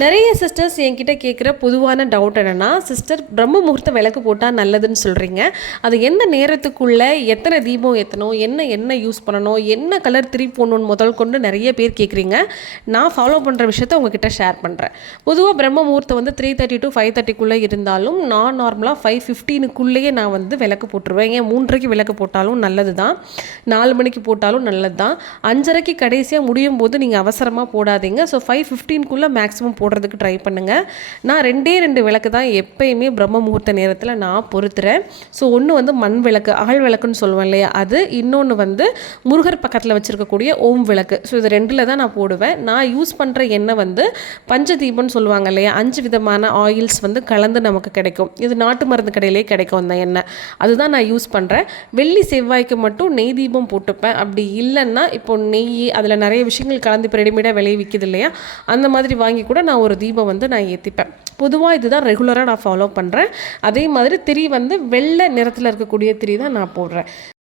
நிறைய சிஸ்டர்ஸ் என்கிட்ட கேட்குற பொதுவான டவுட் என்னென்னா சிஸ்டர் பிரம்ம முகூர்த்த விளக்கு போட்டால் நல்லதுன்னு சொல்கிறீங்க அது எந்த நேரத்துக்குள்ளே எத்தனை தீபம் ஏற்றணும் என்ன என்ன யூஸ் பண்ணணும் என்ன கலர் திரி போடணும்னு முதல் கொண்டு நிறைய பேர் கேட்குறீங்க நான் ஃபாலோ பண்ணுற விஷயத்த உங்ககிட்ட ஷேர் பண்ணுறேன் பொதுவாக பிரம்ம முகூர்த்தம் வந்து த்ரீ தேர்ட்டி டு ஃபைவ் தேர்ட்டிக்குள்ளே இருந்தாலும் நான் நார்மலாக ஃபைவ் ஃபிஃப்டீனுக்குள்ளேயே நான் வந்து விளக்கு போட்டுருவேன். ஏன் மூன்றரைக்கு விளக்கு போட்டாலும் நல்லது தான் நாலு மணிக்கு போட்டாலும் நல்லது தான் அஞ்சரைக்கு கடைசியாக முடியும் போது நீங்கள் அவசரமாக போடாதீங்க. ஸோ ஃபைவ் ஃபிஃப்டீனுக்குள்ளே மேக்ஸிமம் போடுறதுக்கு ட்ரை பண்ணுங்கள் நான் ரெண்டே ரெண்டு விளக்கு தான் எப்பயுமே பிரம்ம முகூர்த்த நேரத்தில் நான் பொறுத்துறேன் ஸோ ஒன்று வந்து மண் விளக்கு ஆள் விளக்குன்னு சொல்லுவேன் இல்லையா? அது இன்னொன்று வந்து முருகர் பக்கத்தில் வச்சுருக்கக்கூடிய ஓம் விளக்கு. ஸோ இது ரெண்டில் தான் நான் போடுவேன். நான் யூஸ் பண்ணுற எண்ணெய் வந்து பஞ்சதீபம்னு சொல்லுவாங்க இல்லையா? அஞ்சு விதமான ஆயில்ஸ் வந்து கலந்து நமக்கு கிடைக்கும். இது நாட்டு மருந்து கடையிலே கிடைக்கும் அந்த எண்ணெய். அதுதான் நான் யூஸ் பண்ணுறேன் வெள்ளி செவ்வாய்க்கு மட்டும் நெய் தீபம் போட்டுப்பேன். அப்படி இல்லைன்னா இப்போ நெய் அதில் நிறைய விஷயங்கள் கலந்து இப்போ ரெடிமேடாக விளைய விற்கிது இல்லையா? அந்த மாதிரி வாங்கி கூட நான் நான் ஒரு தீபம் வந்து நான் ஏற்றிப்பேன் பொதுவாக இதுதான் ரெகுலராக நான் ஃபாலோ பண்ணுறேன் அதே மாதிரி திரி வந்து வெள்ளை நிறத்தில் இருக்கக்கூடிய திரி தான் நான் போடுறேன்.